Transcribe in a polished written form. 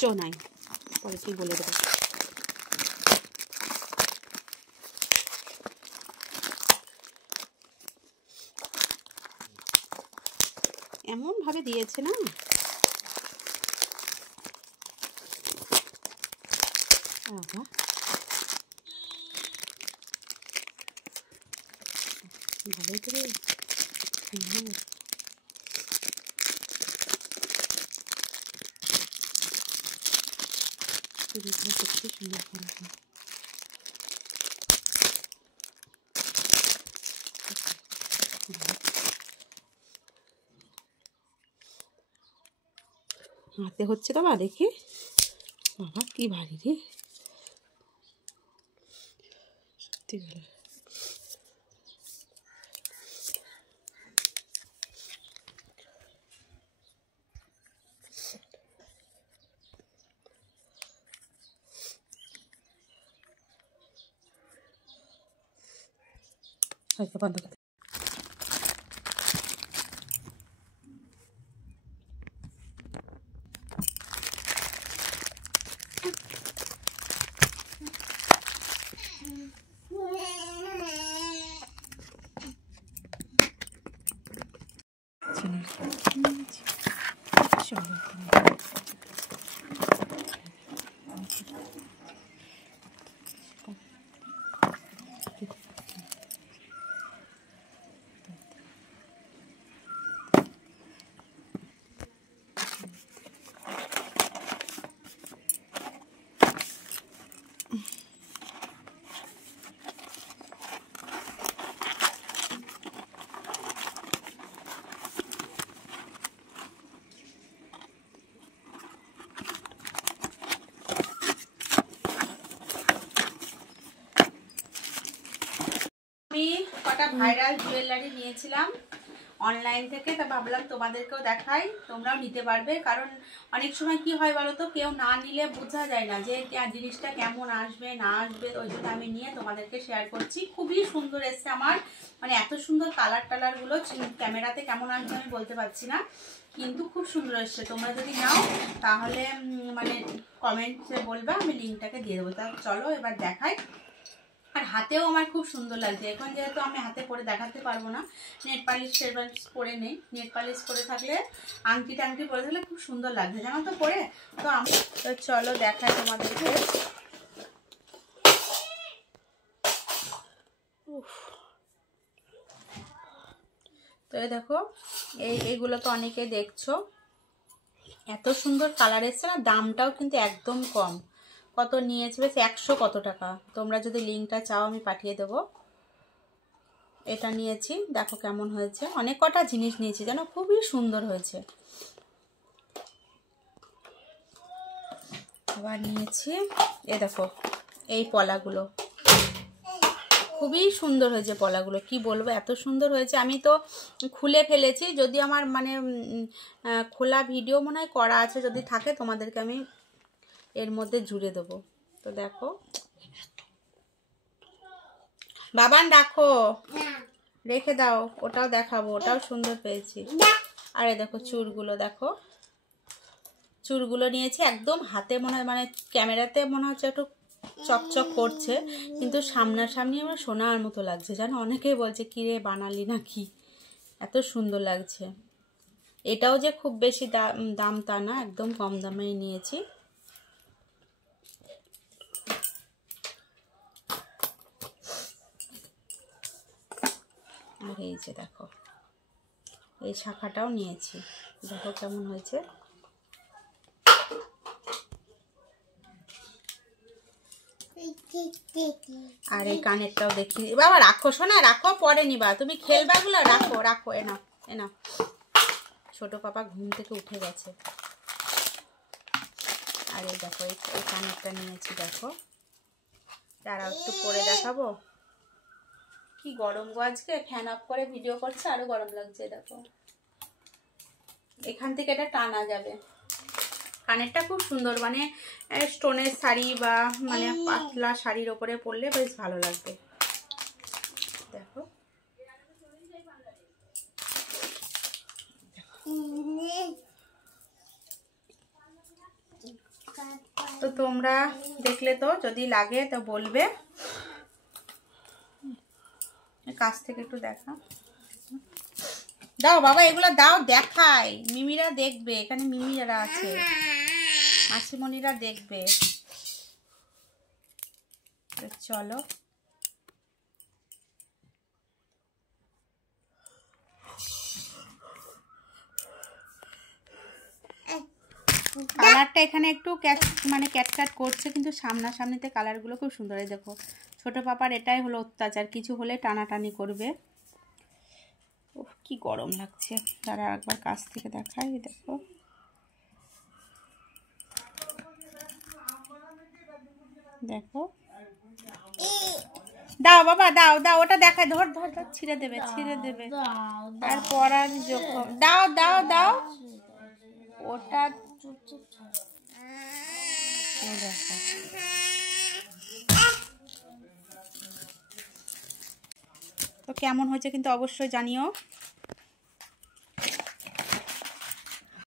কিচ্ছু নাই, পরে কি বলে দেবো। এমন ভাবে দিয়েছে না, ভালোই করে সত্যি সুন্দর করেছে। হাতে হচ্ছে তো, বা দেখি বাবা কি ভারী রে, সত্যি ভালো। হয়তো বন্ধ করে আমি কটা ভাইরাল জুয়েলারি নিয়েছিলাম অনলাইন থেকে, তা ভাবলাম তোমাদেরকেও দেখাই, তোমরাও নিতে পারবে। কারণ অনেক সময় কি হয় বলো তো, কেউ না নিলে বোঝা যায় না যে জিনিসটা কেমন আসবে না আসবে, ওই জন্য আমি নিয়ে তোমাদেরকে শেয়ার করছি। খুবই সুন্দর এসছে আমার, মানে এত সুন্দর কালার টালারগুলো, ক্যামেরাতে কেমন আসবে আমি বলতে পারছি না, কিন্তু খুব সুন্দর এসছে। তোমরা যদি নাও তাহলে মানে কমেন্টে বলবে, আমি লিঙ্কটাকে দিয়ে দেবো। তা চলো এবার দেখাই। আর হাতেও আমার খুব সুন্দর লাগছে। এখন যেহেতু আমি হাতে পরে দেখাতে পারবো না, নেট পালিশ পরে নেই, নেট পালিশ পরে থাকলে আংটি টাংটি পরে থাকলে খুব সুন্দর লাগছে, জানো তো পরে। তো আমি তো চলো দেখাই তোমাদেরকে। তো এই দেখো, এইগুলো তো অনেকে দেখছো, এত সুন্দর কালার এসছে না, দামটাও কিন্তু একদম কম। কত নিয়েছে বেশ 100 কত টাকা। তোমরা যদি লিঙ্কটা চাও আমি পাঠিয়ে দেবো। এটা নিয়েছি, দেখো কেমন হয়েছে। অনেক কটা জিনিস নিয়েছি জানো, খুবই সুন্দর হয়েছে। আবার নিয়েছি এ দেখো এই পলাগুলো, খুবই সুন্দর হয়েছে পলাগুলো, কি বলবো এত সুন্দর হয়েছে। আমি তো খুলে ফেলেছি, যদি আমার মানে খোলা ভিডিও মনে হয় করা আছে, যদি থাকে তোমাদেরকে আমি এর মধ্যে জুড়ে দেবো। তো দেখো, বাবান রাখো, রেখে দাও, ওটাও দেখাবো, ওটাও সুন্দর পেয়েছি। আরে দেখো চুড়গুলো, দেখো চুড়গুলো নিয়েছি, একদম হাতে মনে হয়, মানে ক্যামেরাতে মনে হচ্ছে একটু চকচক করছে, কিন্তু সামনাসামনি আমার সোনার মতো লাগছে জানো। অনেকেই বলছে কি রে বানালি না কি, এত সুন্দর লাগছে। এটাও যে খুব বেশি দাম তা না, একদম কম দামেই নিয়েছি। আর এই যে দেখো এই শাখাটাও নিয়েছি, দেখো কেমন হয়েছে। আর এই কানেরটাও দেখি, বাবা রাখো শোনা, রাখো, পরে নিবা, তুমি খেলবা গুলো, রাখো রাখো, এনা এনা। ছোট পাপা ঘুম থেকে উঠে গেছে। আর এই দেখো এই কানেরটা নিয়েছি, দেখো দাঁড়াও একটু পরে দেখাবো। কি গরম গো আজকে, ফ্যান অফ করে ভিডিও করছে, আরো গরম লাগছে। দেখো এখান থেকে এটা টানা যাবে। কানেরটা খুব সুন্দর, মানে স্টোনের শাড়ি বা মানে পাতলা শাড়ির ওপরে পরলে বেশ ভালো লাগবে। দেখো তোমরা দেখলে তো যদি লাগে তো বলবে। কাছ থেকে একটু দেখা দাও বাবা, এগুলো দাও, দেখাই, মিমিরা দেখবে, এখানে মিমিরা আছে, মাসিমণিরা দেখবে। চলো কালারটা এখানে একটু মানে ক্যাটক্যাট করছে, কিন্তু সামনাসামনিতে কালারগুলো খুব সুন্দর। দেখো ছোট পাপার এটাই হলো অত্যাচার, কিছু হলে টানাটানি করবে। ও কি গরম লাগছে, তারা একবার কাছ থেকে দেখাই। দেখো দেখো, দাও বাবা, দাও দাও, ওটা দেখায়, ধর ধর ধর, ছিঁড়ে দেবে, ছিঁড়ে দেবে। তারপর আর যখন দাও দাও দাও, ওটা তো কেমন হয়েছে কিন্তু অবশ্যই জানিও।